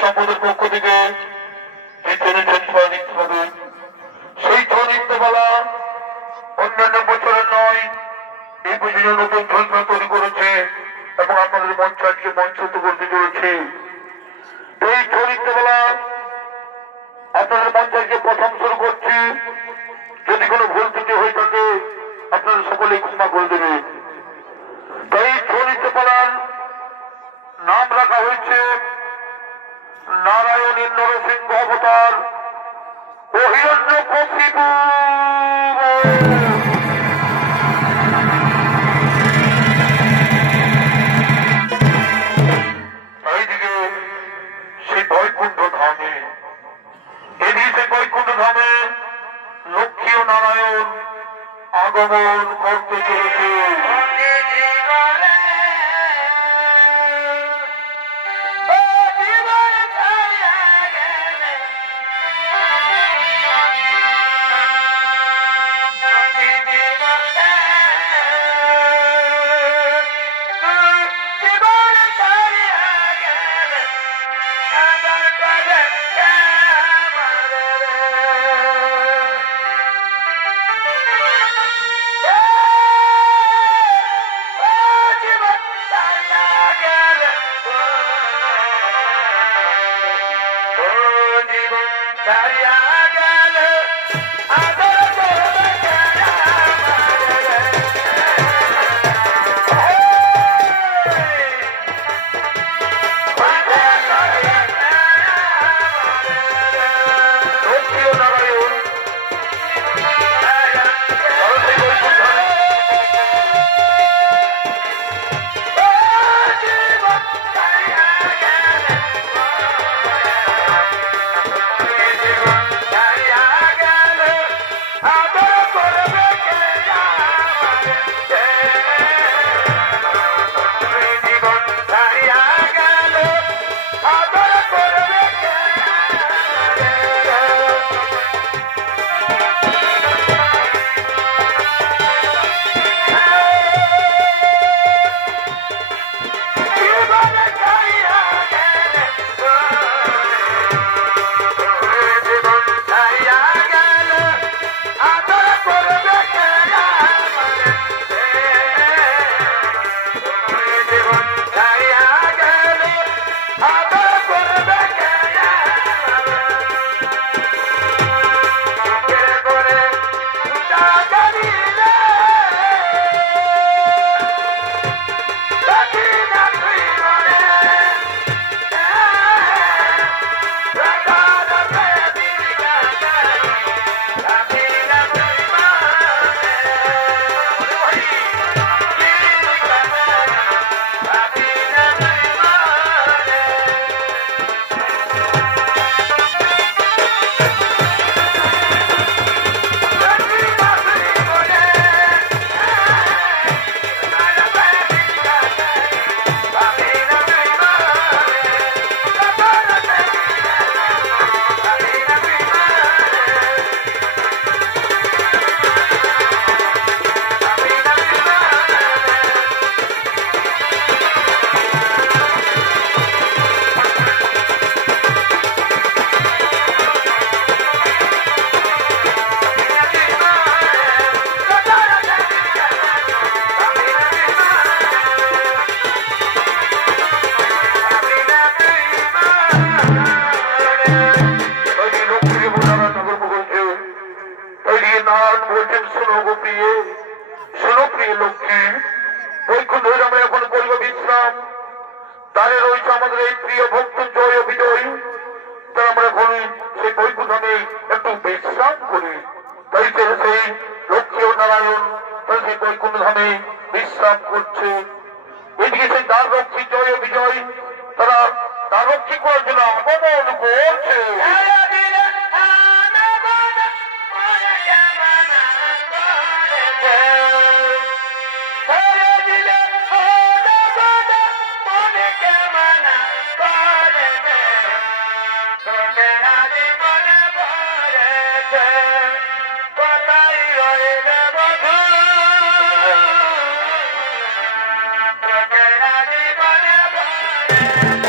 সম্পদের পক্ষ থেকে দিতে হবে। সেই নৃত্যমালা অন্যান্য বছরের নয়, এই বছর নতুন ঝঞ্ঝা তৈরি করেছে এবং আপনাদের মঞ্চ আজকে মঞ্চস্থ করতে চলেছে। এই নৃত্যমালা আপনাদের মঞ্চ আজকে প্রথম শুরু করছি। যদি কোনো ভুল ত্রুটি হয়ে থাকে আপনারা সকলেই ক্ষমা করে দেবেন। এই নৃত্যমালার নাম রাখা হয়েছে নারায়ণীর নরসিংহ অবতার ও হিরণ্যকশিপু। এইদিকে সেই বৈকুণ্ঠ ধামে, এদিকে সেই বৈকুণ্ঠ ধামে লক্ষ্মী ও নারায়ণ আগমন করতে চলেছে। বিশ্রাম করছে। এদিকে সেই দ্বার রক্ষী জয় বিজয় তারা দ্বার রক্ষী করার জন্য আগমন করছে। Yeah.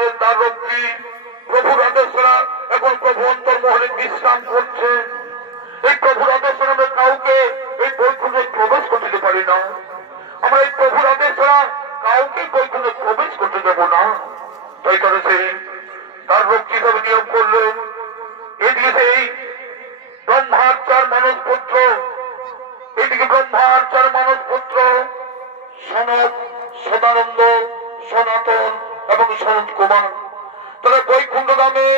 আমাদের তার রক্ষী প্রভুর আদেশরা এখন প্রভু অন্তর্মহলে বিশ্রাম করছে। এই প্রভুর আদেশরা আমরা কাউকে এই বৈকুণ্ঠে প্রবেশ করতে পারি না। আমরা এই প্রভুর আদেশরা কাউকে বৈকুণ্ঠে প্রবেশ করতে দেব না। তাই কারণে সেই তার রক্ষী হিসাবে নিয়োগ করলো। এদিকে সেই ব্রহ্মার 4 মানস পুত্র, এদিকে ব্রহ্মার 4 মানস পুত্র সনৎ, সদানন্দ, সনাতন এবং সনত কুমার, তারা বৈকুণ্ঠ ধামে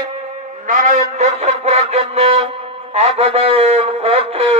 নারায়ণ দর্শন করার জন্য আগমন করছে।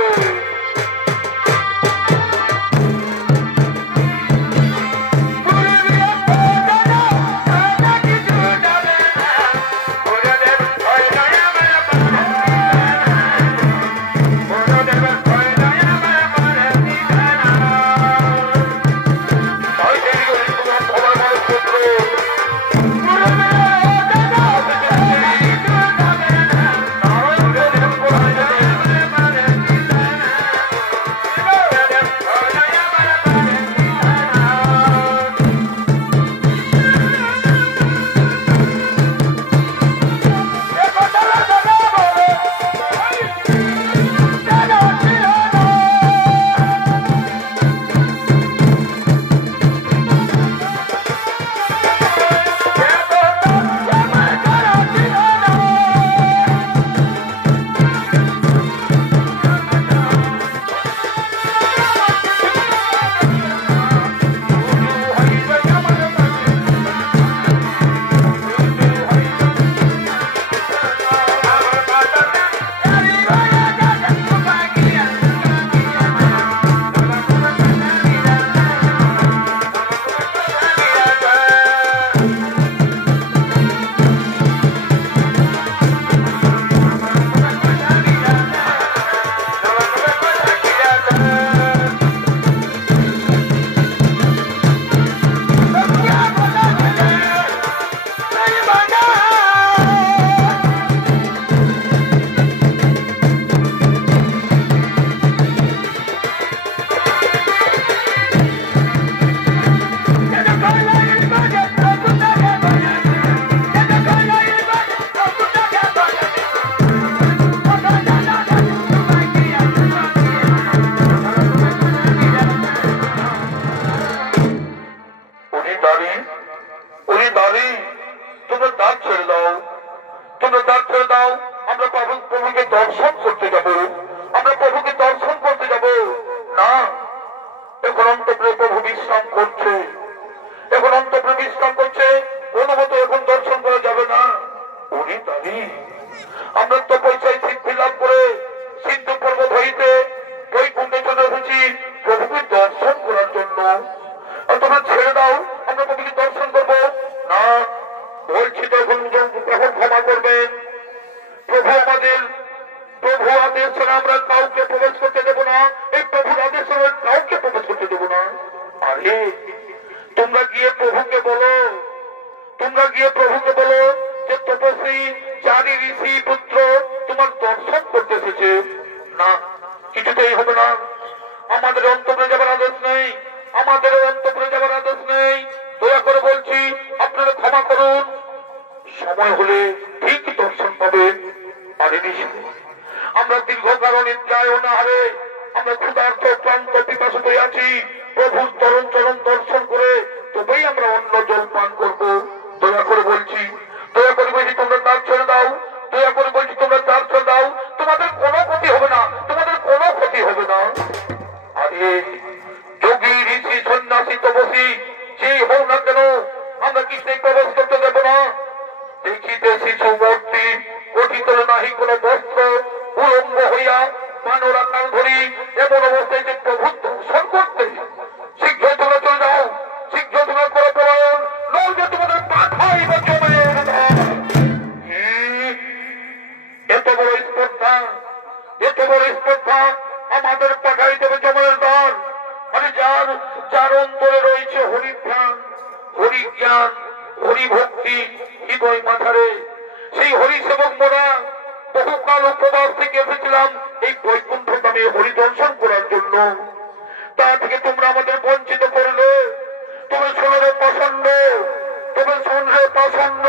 তবে শুনলে পছন্দ,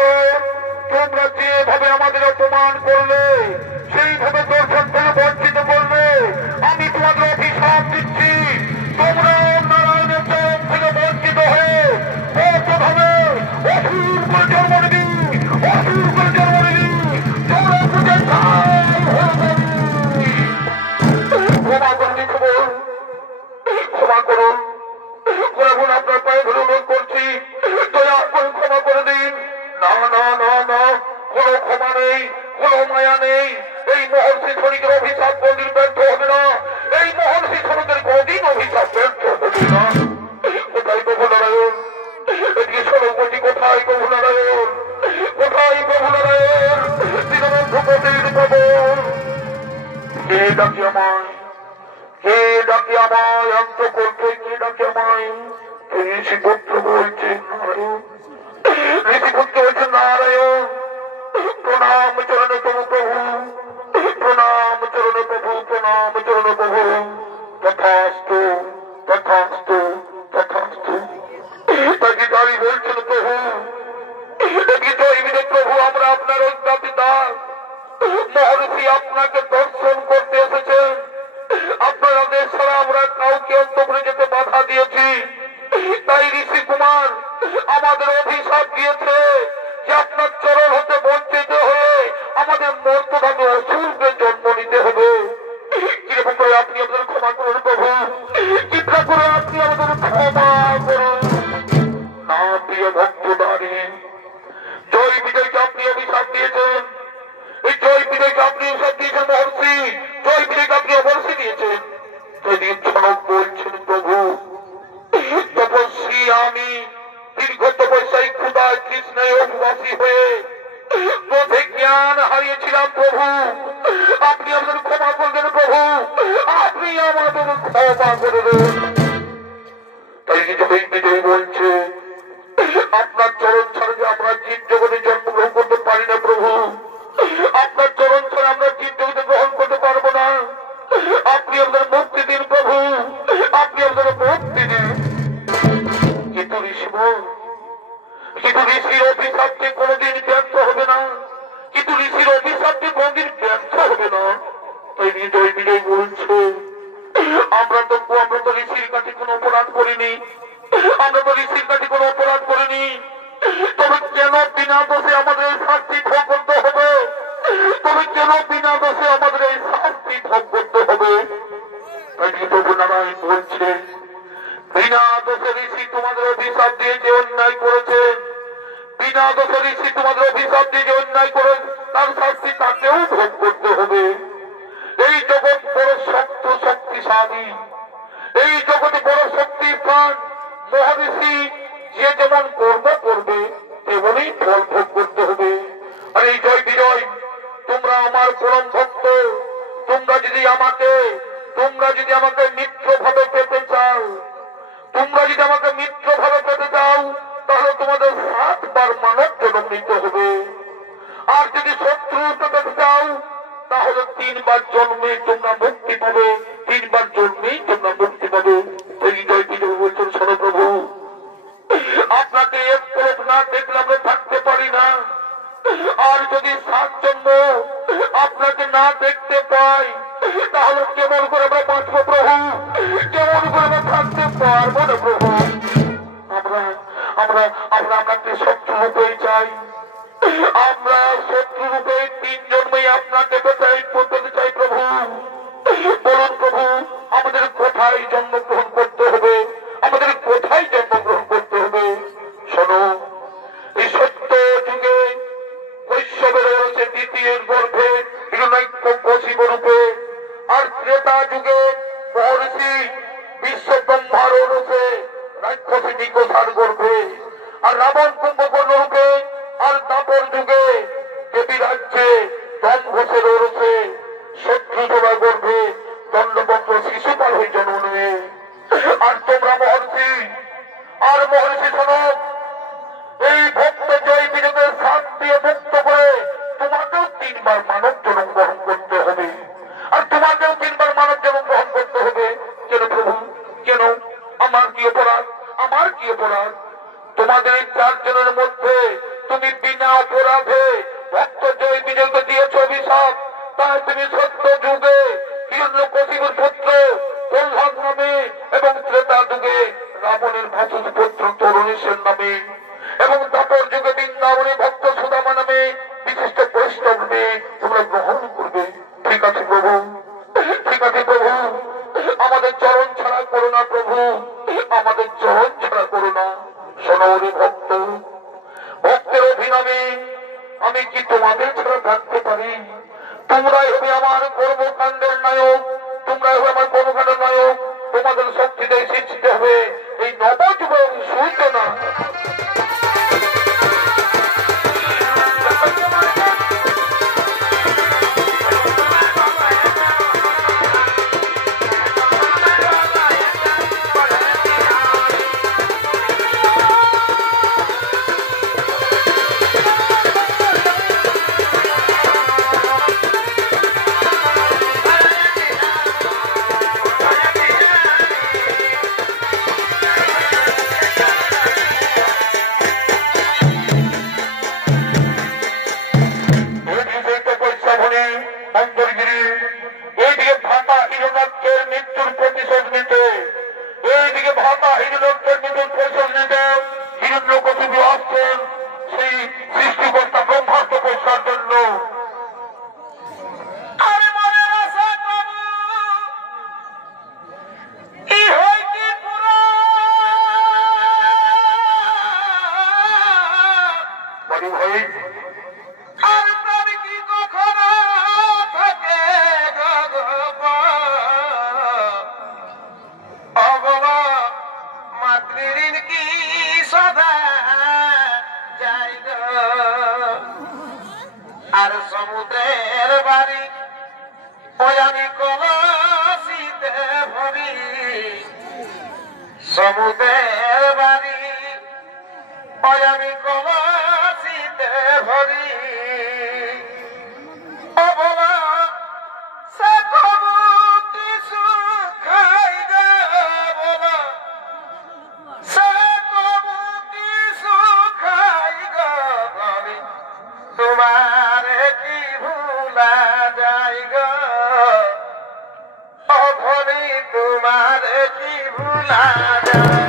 তোমরা যেভাবে আমাদের অপমান করলে, সেইভাবে দর্শন থেকে বঞ্চিত করলে, আমি তোমাদের অভিশাপ দিচ্ছি, তোমরা নারায়ণের চরণ থেকে বঞ্চিত হয়ে কতভাবে অসুর করে জন্ম নিবি, অসুর করে জন্ম নিবি, তোমরা বুঝে ক্ষমা করে দিতে বল, ক্ষমা করুন, এখন আপনার পায়ে ধরে অনুরোধ করছি, দয়া করে ক্ষমা করে দিন। না না না না, কোনো ক্ষমা নেই, কোনো মায়া নেই। এই মহর্ষি শনিকের অভিশাপ কোনদিন ব্যর্থ হবে না, এই মহর্ষি শনিকের কোনদিন অভিশাপ ব্যর্থ হবে না। কোথায় প্রভু নারায়ণ? এদিকে শোনো বলছি, কোথায় প্রভু নারায়ণ? কোথায় প্রভু নারায়ণ? দীনবন্ধু পতির প্রবল, কে ডাকি আমায়, কে ডাকি আমায়, অন্ত করতে কে ডাকি আমায়? ঋষিপুত্র বলছেন নারায়ণ, ঋষিপুত্র বলছেন নারায়ণ, প্রণাম চরণে তবু প্রভু, প্রণাম চরণে প্রভু, প্রণাম চরণে প্রভু। তথাস্তু তথাস্তু তথাস্তু। তাকে দাঁড়িয়ে বলছেন প্রভু, দেখি জয়বিদ প্রভু, আমরা আপনার অজ্ঞাতিদার মহর্ষি আপনাকে দর্শন করতে এসেছেন, আপনার আদেশ ছাড়া আমরা কাউকে অন্তপুরে যেতে বাধা দিয়েছি, তাই ঋষি কুমার আমাদের অভিশাপ দিয়েছে যে আপনার চরণ হতে বঞ্চিত হয়ে আমাদের মর্তভাবে অসুরকে জন্ম নিতে হবে। কিরকম করে আপনি আমাদের ক্ষমা করুন প্রভু, চিন্তা করে আপনি আমাদের ক্ষমা করুন। না প্রিয় ভক্ত দাঁড়িয়ে জয় বিজয়কে আপনি অভিশাপ দিয়েছেন, এই জয় বিজয়কে আপনি অভিশাপ দিয়েছেন মহর্ষি, জয় বিজয়কে আপনি অবশ্যই দিয়েছেন। জনক বলছেন প্রভু, তপস্বী আমি দীর্ঘ তপস্যায় ক্ষুধায় তৃষ্ণায় উপবাসী হয়ে বোধে জ্ঞান হারিয়েছিলাম প্রভু, আপনি আমাদের ক্ষমা করবেন প্রভু, আপনি আমাদের ক্ষমা করে দেন। তাই জয় বিজয় বলছে, আপনার চরণ ছাড়া যে আমরা জীব জগতে জন্মগ্রহণ করতে পারি না প্রভু, আপনার চরণ ছাড়া আমরা জীব জগতে গ্রহণ করতে পারবো না, আপনি আমাদের মুক্তি দিন প্রভু, আপনি আমাদের মুক্তি দিন। কিন্তু ঋষির অভিশাপটি কোনোদিন ব্যর্থ হবে না, কিন্তু ঋষির অভিশাপটি কোনোদিন ব্যর্থ হবে না। তাই জয় বিজয় বলছে, আমরা তো ঋষির কাছে কোনো অপরাধ করিনি, আমরা তো ঋষির কাছে কোনো অপরাধ করিনি, তবে কেন বিনা দোষে আমাদের এই শাস্তি ভোগ করতে হবে? তবে কেন বিনা দোষে আমাদের এই শাস্তি ভোগ করতে হবে? তাই প্রভু নারায়ণ বলছে, বিনা দোষে ঋষি তোমাদের অভিশাপ দিয়ে যে অন্যায় করেছে, বিনা দোষে ঋষি তোমাদের অভিশাপ দিয়ে যে অন্যায় করে তার শাস্তি তাকেও ভোগ করতে হবে। এই জগৎ বড় শক্ত শক্তিশালী, এই জগতে বড় শক্তিস্থান, মহর্ষি যে যেমন কর্ম করবে তেমনই ফল ভোগ করতে হবে। আর এই জয় বিজয়, তোমরা আমার পরম ভক্ত, তোমরা যদি আমাকে মিত্র ভাবে পেতে চাও, তোমরা যদি আমাকে মিত্র ভাবে পেতে চাও, তাহলে তোমাদের 7 বার মানব জন্ম নিতে হবে। আর যদি শত্রু পেতে চাও, তাহলে 3 বার জন্মে তোমরা মুক্তি পাবে, 3 বার জন্মেই তোমরা মুক্তি পাবে। এই জয় বিজয় বলছেন, শোনো প্রভু, আপনাকে এক পলক না দেখলে আমরা থাকতে পারি না, আর যদি 7 জন্ম আপনাকে না দেখতে পাই, তাহলে কেমন করে আমরা বাঁচবো প্রভু, কেমন করে আমরা থাকতে পারবো না প্রভু। আমরা আপনাকে শত্রু রূপেই চাই, আমরা শত্রু রূপে 3 জন্মেই আপনাকে পেতে চাই প্রভু। বলুন প্রভু, আমাদের কোথায় জন্মগ্রহণ করতে হবে, আমাদের কোথায় জন্মগ্রহণ করতে হবে? শোনো, এই সত্য যুগে বৈষ্ণবের রয়েছে দ্বিতীয় গর্ভে হিরণ্যকশিপ রূপে, আর ত্রেতা যুগে মহর্ষি বিশ্বব্রহ্মার রূপে রাক্ষসী নিকোষার গর্ভে, আর রাবণ কুম্ভকর্ণ রূপে, আর দাপর যুগে দেবী রাজ্যে দম্ভসের রূপে শত্রু জোড়া গর্ভে দণ্ডবক্র শিশুপাল হয়ে জন্ম নেবে। আর তোমরা মহর্ষি, আর মহর্ষি শোনো, এই ভক্ত জয় বিজয়কে সাথ দিয়ে মুক্ত করে তোমাকেও 3 বার মানব জন্ম গ্রহণ করতে হবে, আর তোমাকেও 3 বার মানব জন্ম গ্রহণ করতে হবে। কেন প্রভু, কেন? আমার কি অপরাধ, আমার কি অপরাধ? তোমাদের 4 জনের মধ্যে রাধে ভক্ত জয় বিজয়কে দিয়েছ অভিশাপ, তাই তুমি সত্য যুগে হিরণ্যকশিপুর পুত্র প্রহ্লাদ নামে এবং ত্রেতা যুগে রাবণের ভাসুর পুত্র তরুণেশ্বর নামে এবং তাপর যুগে বৃন্দাবনে ভক্ত সুদামা নামে বিশিষ্ট বৈষ্ণব নামে তোমরা গ্রহণ করবে। ঠিক আছে প্রভু, ঠিক আছে প্রভু, আমাদের চরণ ছাড়া করো না প্রভু, আমাদের চরণ ছাড়া করো না। সোনৌরি ভক্ত, ভক্তের অভিনবে আমি কি তোমাদের ছাড়া থাকতে পারি? তোমরাই হবে আমার কর্মকাণ্ডের নায়ক, তোমরাই হবে আমার কর্মকাণ্ডের নায়ক। তোমাদের শক্তিতে শিক্ষিত হবে এই নবযুবক সূচনা। সমুদ্রের বাড়ি আমি কলসিতে ভরি অবলা সে কবু কিছু খাই গে বলা সে কবু কিছু খাই গে বলি তোমার কি ভুলা যাই গো অধনি তোমার কি ভুলা যায়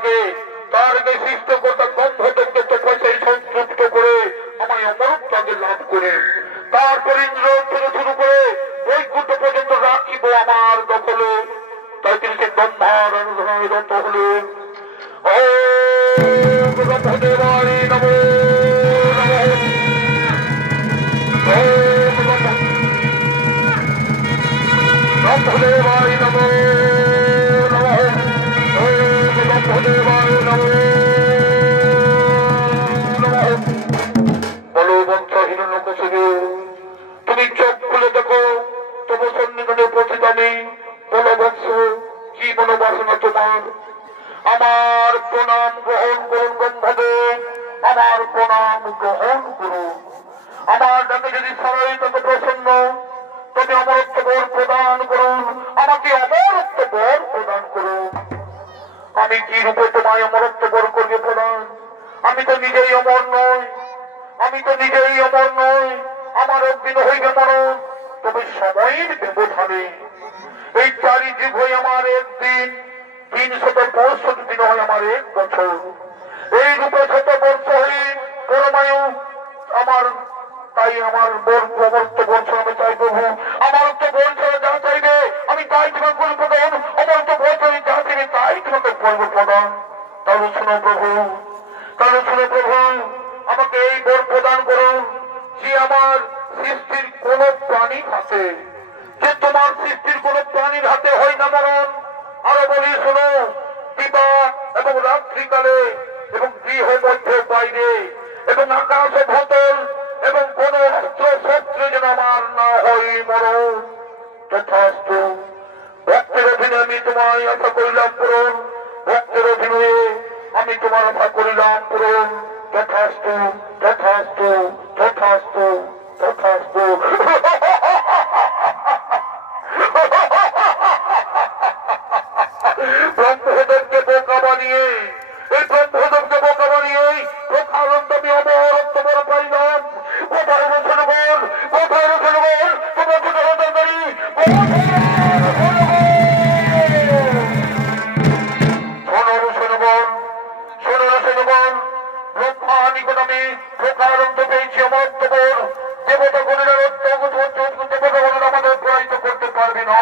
আগে তার আগে সৃষ্টিকর্তা ব্রহ্মদেবকে তপস্যায় সন্তুষ্ট করে আমায় অমরত্ব আগে লাভ করে তারপরে ইন্দ্র থেকে শুরু করে বৈকুণ্ঠ পর্যন্ত রাখিব আমার দখলে। তাই তিনি সে ব্রহ্মার আরাধনায় রত হলেন। ওম ব্রহ্মদেবায় নমো ব্রহ্মদেবায় নমো নমঃ। ওম ব্রহ্মদেবায় নমো নমঃ। বলো বংশ হিরণ্যকশিপু, তুমি চোখ খুলে দেখো তবু সন্নিধানে উপস্থিত আমি। বলো বংশ, কি মনোবাসনা তোমার? আমার প্রণাম গ্রহণ করুন ব্রহ্মদেব, আমার প্রণাম গ্রহণ করুন। আমার ডাকে যদি সবাই তোকে প্রসন্ন, তবে অমরত্ব বর প্রদান করুন, আমাকে অমরত্ব বর প্রদান করুন। আমি কি রূপে তোমায় অমরত্ব বর করিয়ে প্রদান? আমি তো নিজেই অমর নই, আমি তো নিজেই অমর নই। আমার একদিন হইবে মরণ, তবে সময়ের ব্যবধানে এই চারি যুগ হয়ে আমার একদিন, ৩৬৫ দিন হয় আমার ১ বছর। এই রূপে ১০০ হয়ে পরমায়ু আমার, তাই আমার অমরত্ব বর্ষ আমি চাই প্রভু। অমরত্ব বর্ষ যা চাইবে আমি তাই তোমার করব প্রদান, অমরত্ব বর্ষ যা চাইবে তাই তোমাকে করব প্রদান। তাহলে শোনো প্রভু, তাহলে শোনো প্রভু, আমাকে এই বর প্রদান করুন যে আমার সৃষ্টির কোন প্রাণীর হাতে, যে তোমার সৃষ্টির কোন প্রাণীর হাতে হয় না মরণ। আরো বলি শোনো, দিবা এবং রাত্রিকালে এবং গৃহ মধ্যে বাইরে এবং আকাশ ও ভূতল এবং কোন অস্ত্র শস্ত্রে যেন আমার না হয় মরণ। তথাস্তু। ভক্তের অধীনে আমি তোমায় আশা করিলাম পূরণ, ভক্তের অধীনে আমি তোমার আশা করিলাম পূরণ। তথাস্তু তথাস্তু তথাস্তু তথাস্তু। ব্রহ্মদেবকে বোকা বানিয়ে, এই ব্রহ্মদেবকে বোকা বানিয়ে প্রকারান্ত আমি অমরত্ব বড় পাইলাম। কোথায় রসুন বল, কোথায় রসুন বল, তোমার কোথায় দরকারি শোনো রসুন বল, শোনো রসুন বল। ব্রহ্মা নিকট আমি প্রকারান্ত পেয়েছি অমরত্ব বল। দেবতা গণের দেবতা গণের আমাদের প্রয়াহিত করতে পারবে না।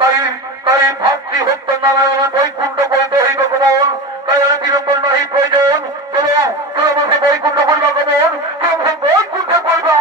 তাই তাই ভাতৃ হত্যা নারায়ণ বৈকুণ্ঠ করিতে হইবে কমল। তাই আমি বিলম্বন নাহি প্রয়োজন। চলো চলো বসে বৈকুণ্ঠ করিবা কমল, চলো বসে বৈকুণ্ঠ করিবা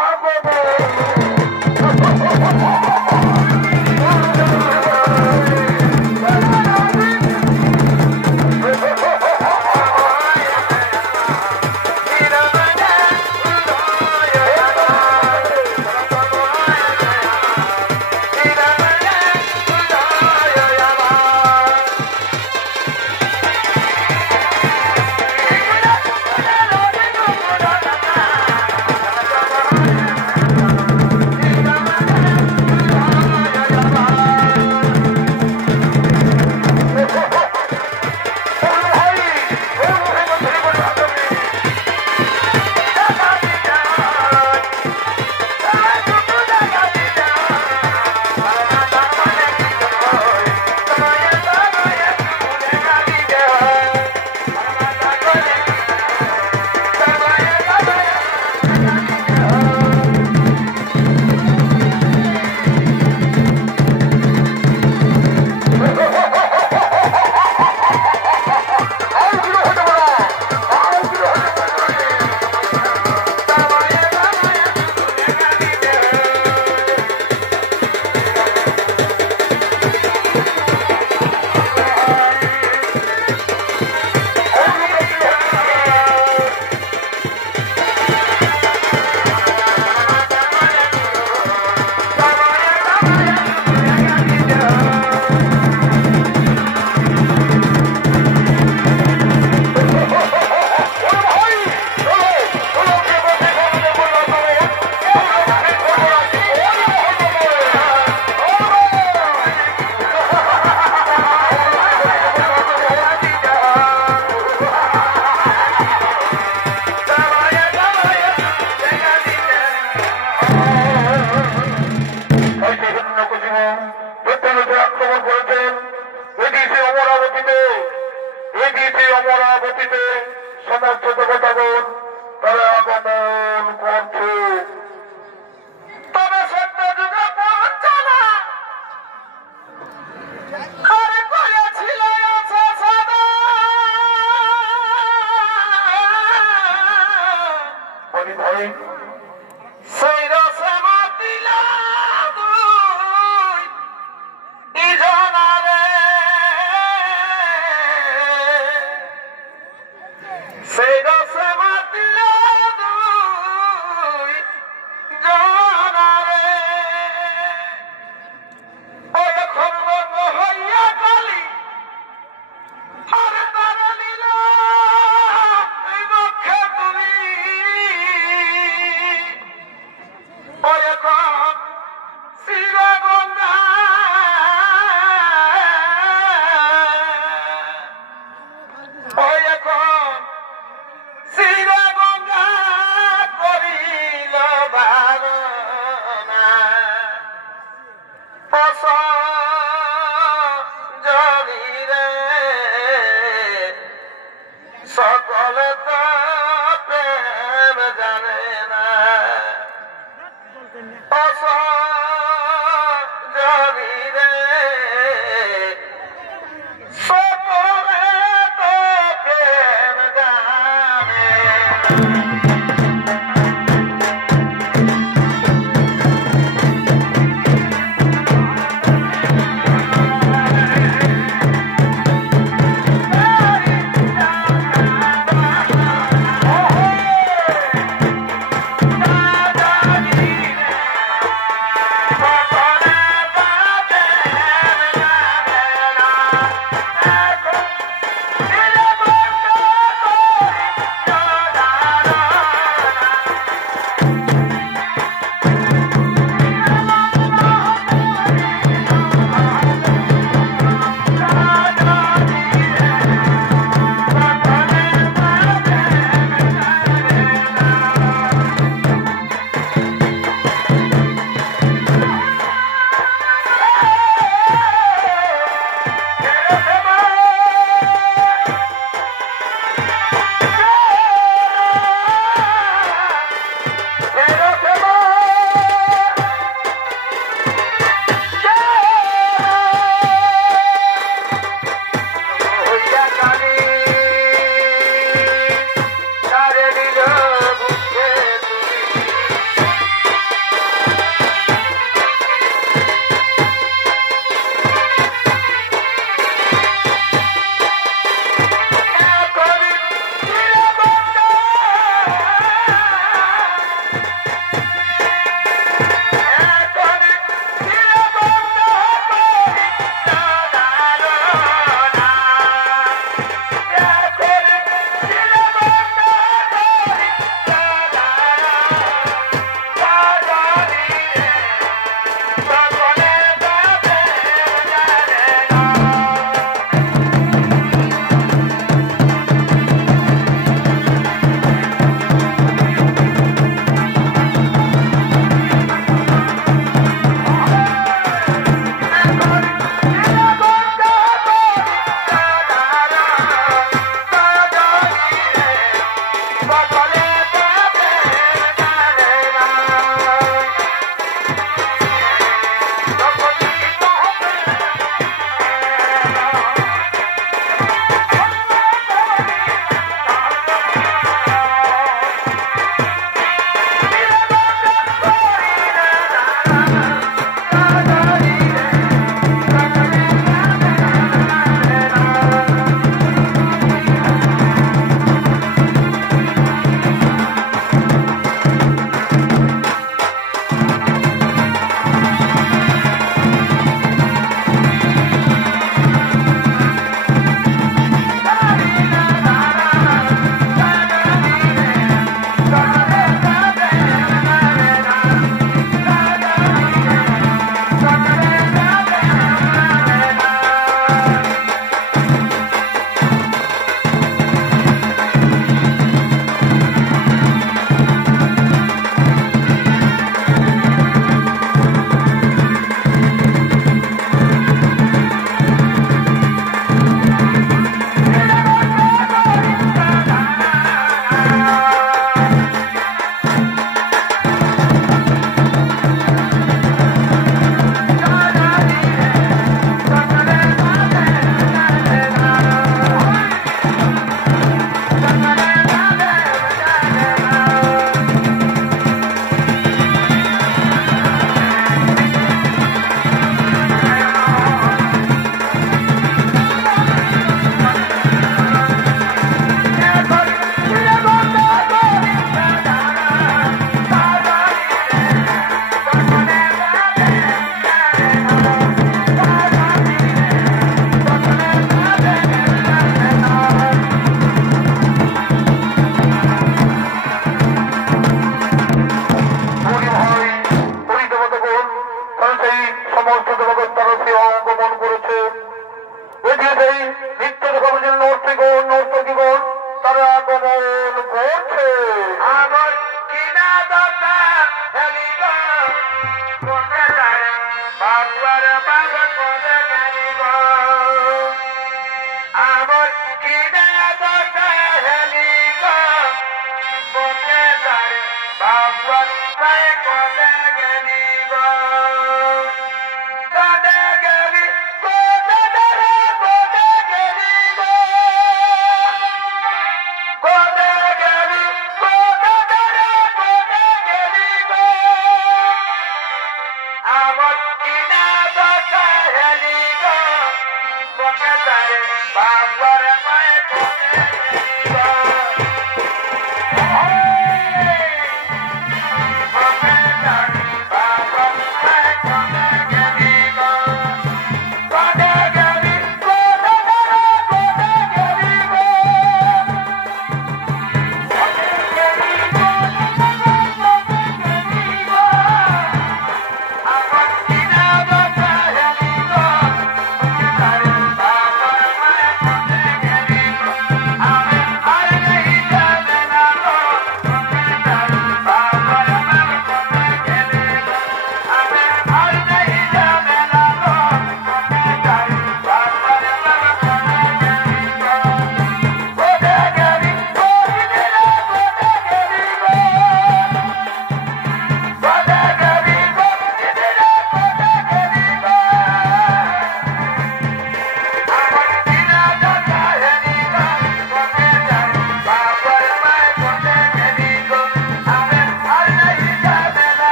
অমরাবতীতে সমস্ত দেবতাগণ তারা আগমন করছে। তবে সত্য যুগে পৌঁছানো আর করেছিল আছে সদা বলি ভাই সেই রসে মাতিলা দুই ইজনারে সেই রসে মাতি আমার কিনে দশা হেলি গো বকে তারে বাবার পায়ে কলে গেলি গো কলে গেলি কোদে রে কোদে গেলি গো কোদে গেলি কোদে রে কোদে গেলি গো আমার কিনে দশা হেলি গো বকে তারে বাবার পায়ে কলে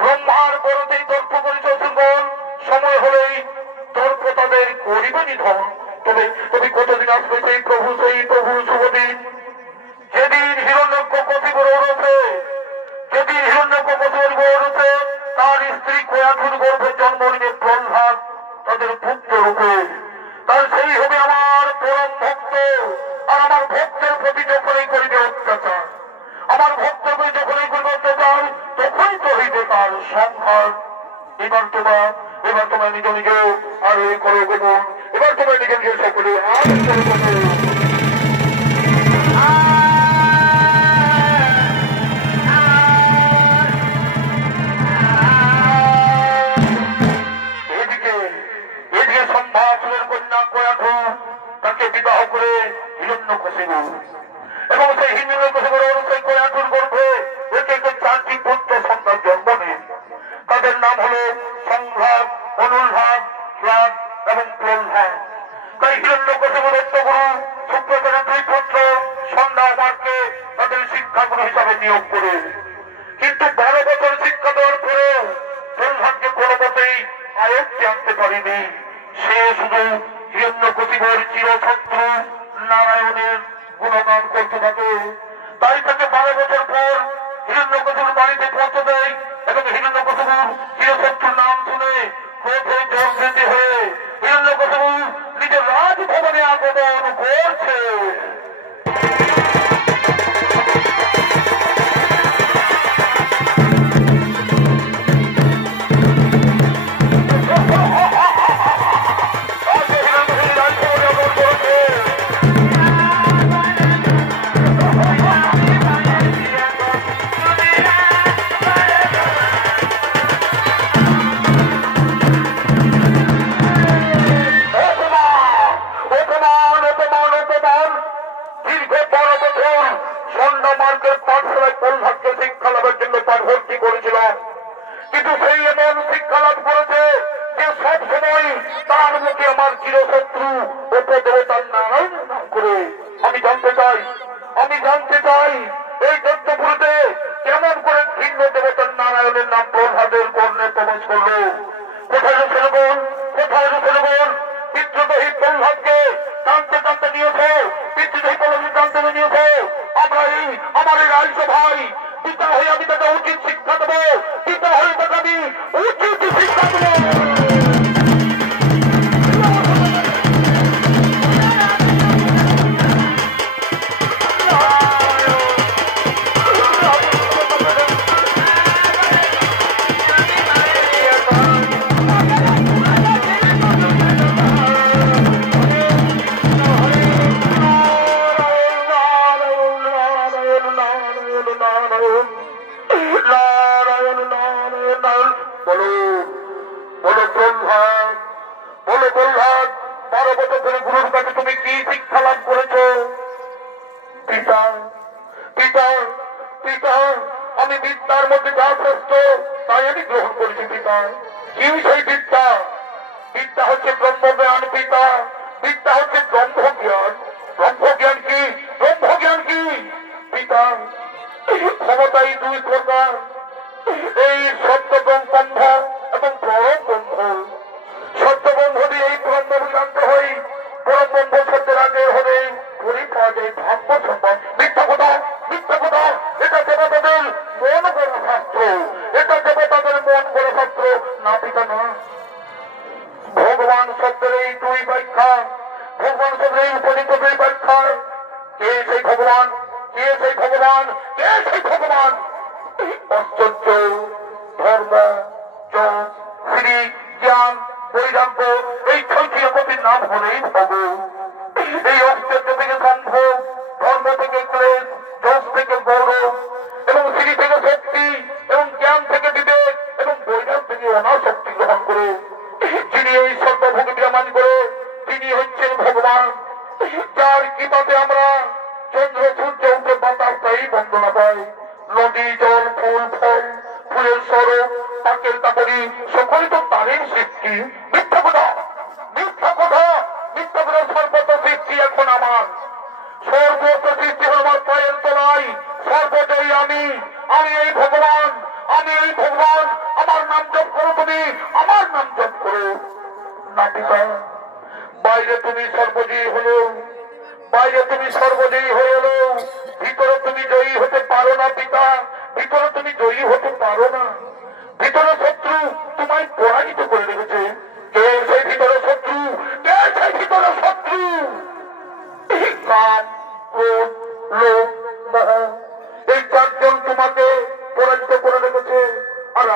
ব্রহ্মার বরতেই তর্ক করেছ সুগণ, সময় হলেই তর্ক তাদের করিবে নিধন। তবে তবে কতদিন আসবে সেই প্রভু শুভদিন, যেদিন হিরণ্যকশিপুর উঠেছে, যেদিন হিরণ্যকশিপুর উঠেছে তার স্ত্রী কয়াথুর গর্ভে জন্ম নিবে প্রহ্লাদ তাদের পুত্র রূপে। তার সেই হবে আমার পরম ভক্ত। আর আমার ভক্তের প্রতি যখনই করিবে অত্যাচার, আমার ভক্তকে যখনই করবে অত্যাচার, তখনই তো হইবে তার সংহার। এবার তোমার নিজ নিজ আর এই করো গোপন, এবার তোমার নিজ নিজ সকলে আর করো গোপন। এদিকে সম্ভাসুরের কন্যা কয়াথু তাকে বিবাহ করে হিরণ্যকশিপু, এবং সেই হিরণ্যকশিপুর সেই কয়াথুর গর্ভে একে একে 4টি পুত্র সন্তান জন্ম নেন। তাদের নাম হলো সংঘাত, অনুল্লাদ, ক্লাদ এবং প্রহ্লাদ। তাই হিরণ্যকশিপুর দত্তগুরু শুক্রাচার্যের 2 পুত্র সন্ধ্যামার্গকে তাদের শিক্ষাগুরু হিসাবে নিয়োগ করে। কিন্তু 12 বছর শিক্ষা দেওয়ার পরেও প্রহ্লাদকে কোনো মতেই আয়ত্তে আনতে পারেনি। সে শুধু হিরণ্যকশিপুর চিরশত্রু নারায়ণের গুণগান করতে থাকে। তাই তাকে 12 বছর পর হিরণ্যকশিপুর বাড়িতে পৌঁছে দেয়, এবং হিরণ্যকশিপুর চিরশত্রুর নাম শুনে ক্রোধে জর্জরিত হয়ে হিরণ্যকশিপু নিজের রাজভবনে আগমন করছে। প্রহ্লাদকে শিক্ষা লাভের জন্য ভর্তি করেছিলাম, কিন্তু সেই এমন শিক্ষা লাভ করেছে যে সব সময় তার মুখে আমার চিরশত্রু উপদেবতার নারায়ণ নাম করে। আমি জানতে চাই এই দত্তপুরীতে কেমন করে ভিন্ন দেবতার নারায়ণের নাম প্রহ্লাদের কর্ণে প্রবেশ করলো। কোথায় রসেলগণ, পিতৃদহী প্রহ্লাদকে টানতে নিয়েছে, পিতৃদহী প্রহ্লাদকে টানতে নিয়েছে। আমার এই রাজসভায় পিতা হয়ে আমি তাকে উচিত শিক্ষা দেবো, পিতা হয়ে তাকে আমি উচিত শিক্ষা দেবো। তুমি কি শিক্ষা লাভ করেছো? পিতা পিতা পিতা আমি বিদ্যার মধ্যে যা শ্রেষ্ঠ তাই আমি গ্রহণ করেছি পিতা। কি সেই বিদ্যা? বিদ্যা হচ্ছে ব্রহ্মজ্ঞান পিতা, বিদ্যা হচ্ছে ব্রহ্মজ্ঞান। ব্রহ্মজ্ঞান কি পিতা? ক্ষমতাই 2 প্রকার, এই সত্যব্রহ্ম এবং পরব্রহ্ম। সত্যব্রহ্ম দিয়ে এই ব্রহ্ম জানতে হয়, পরব্রহ্ম শব্দের আগে হলে পরি পাওয়া যায় ভাগ্য সম্পদ। মিথ্যা কথা, এটা দেবতাদের মন গড়া শাস্ত্র, এটা দেবতাদের মন গড়া শাস্ত্র না পিতা না। ভগবান শব্দের এই 2 ব্যাখ্যা, ভগবান শব্দের এই উপনীত 2 ব্যাখ্যা। কে সেই ভগবান? ঐশ্বর্য, ধর্ম, যশ, শ্রী, জ্ঞান, বৈরাগ্য, এই 6টি রকমের নাম হলেই ভগ। এই ঐশ্বর্য থেকে দম্ভ, ধর্ম থেকে ক্লেশ, যশ থেকে গৌরব, এবং শ্রী থেকে শক্তি, এবং জ্ঞান থেকে বিবেক, এবং বৈরাগ্য থেকে অনাসক্তি গ্রহণ করে যিনি এই সর্বভোগে বিরামান করে তিনি হচ্ছেন ভগবান, যার কৃপাতে আমরা চন্দ্র সূর্য উঠে বাতাস তাই বন্দনা পাই। নদী, জল, ফুল, ফল, ফুলের স্বরূপ, পাকের তাপরি সকলে তো তারই সৃষ্টি। মিথ্যা কথা সর্বত সৃষ্টি এখন আমার, সর্বত সৃষ্টি হল আমার পায়ের তলায়, সর্বজয়ী আমি এই ভগবান, আমার নাম জপ করো, তুমি আমার নাম জপ করো না পিতা। বাইরে তুমি সর্বজয়ী হলো, বাইরে তুমি সর্বজয়ী হয়ে এলো, ভিতরে তুমি জয়ী হতে পারো না পিতা, ভিতরে তুমি জয়ী হতে পারো না। ভিতরে শত্রু তোমায় পরাজিত করে রেখেছে। কে সেই ভিতরে শত্রু? কে সেই ভিতরে শত্রু? কাম, ক্রোধ, লোভ, মোহ, এই চারজন তোমাকে পরাজিত করে রেখেছে। আর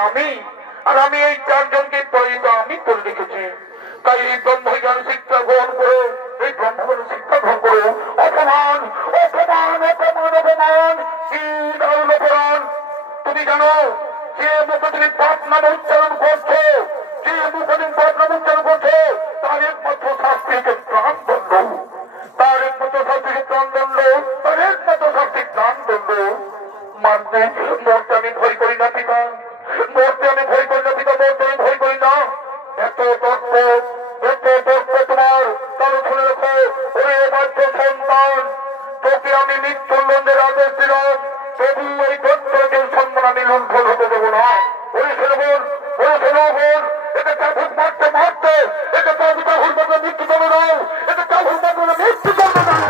আমি এই চারজনকে পরাজিত আমি করে রেখেছি। তাই এই ব্রহ্মজ্ঞান শিক্ষা গ্রহণ করে, এই ব্রহ্মজ্ঞান শিক্ষা গ্রহণ করে অপমান অপমান অপমান অপমান কি দারুণ অপমান। তুমি জানো যে মুখে তুমি পাপ নামে উচ্চারণ করছো, যে মুখে তুমি পাপ নামে উচ্চারণ করছো, তার একমাত্র শাস্তি হচ্ছে প্রাণদণ্ড, তার একমাত্র শাস্তি হচ্ছে প্রাণদণ্ড, তার একমাত্র শাস্তি প্রাণদণ্ড। মানতে মরতে আমি ভয় করি না পিতা, মরতে আমি ভয় করি না পিতা, মরতে আমি ভয় করি না। এত তর্ক তোমার, কারো শুনে রেখো, ওরে বাধ্য সন্তান, তোকে আমি মৃত্যুদণ্ডের আদেশ দিলাম, তবু এই দত্তকের সম্মান আমি লুণ্ঠন হতে দেবো না। ওরে ছেলেবোন, ওরে ছেলেবোন, একে চাহুক মারতে মারতে, একে চাহুর মাত্র মৃত্যু করে দাও, একে চাহুর মাত্র মৃত্যু করে দাও।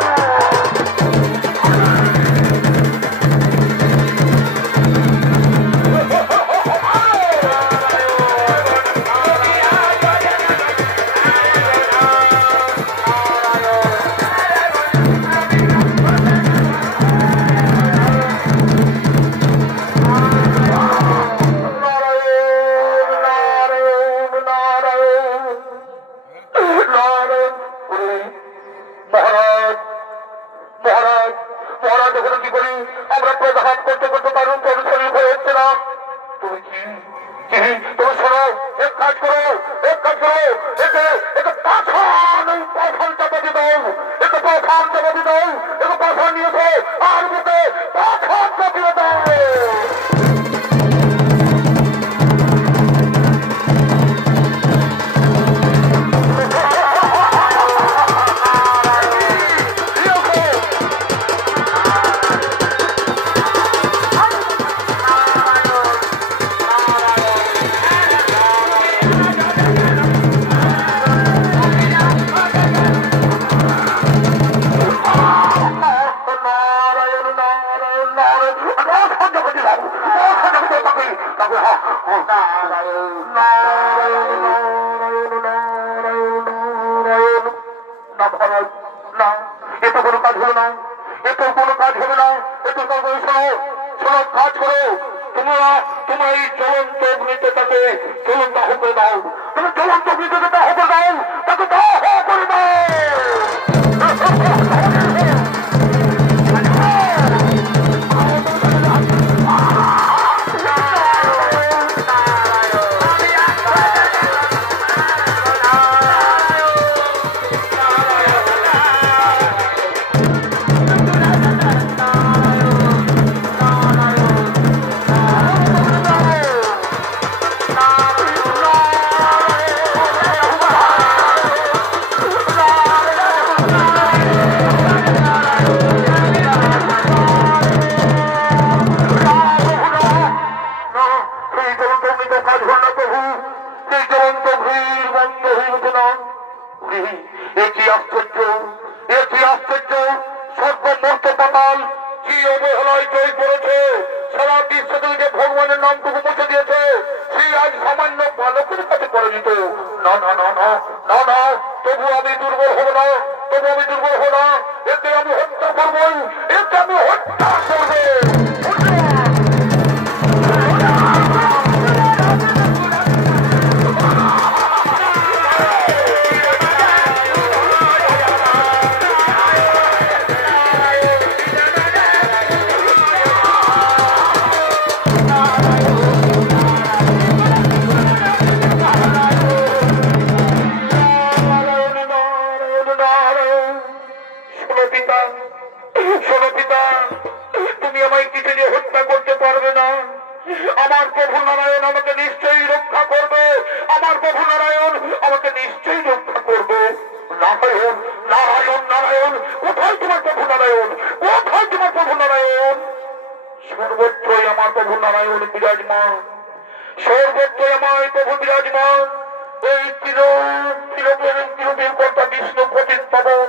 এই তিরোপের কর্তা বিষ্ণু পতিত পাবন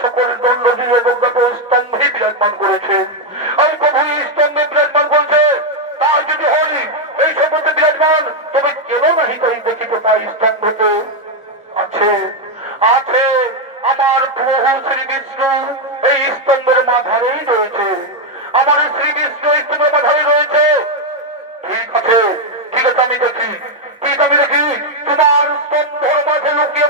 সকল দণ্ড দিয়ে অবজ্ঞাত স্তম্ভে বিরাজমান করেছে। আমি প্রভু স্তম্ভে বিরাজমান করছে, তাই যদি হই এই সম্বন্ধে বিরাজমান, তবে কেন নাহি তাই দেখিতে পাই স্তম্ভতে আছে আছে আমার প্রভু শ্রী বিষ্ণু এই স্তম্ভের মাঝারেই রয়েছে। আমার শ্রী বিষ্ণু স্তম্ভের মাঝারেই রয়েছে। ঠিক আছে আমি দেখি তোমার স্তম্ভের মাঝে লুকিয়ে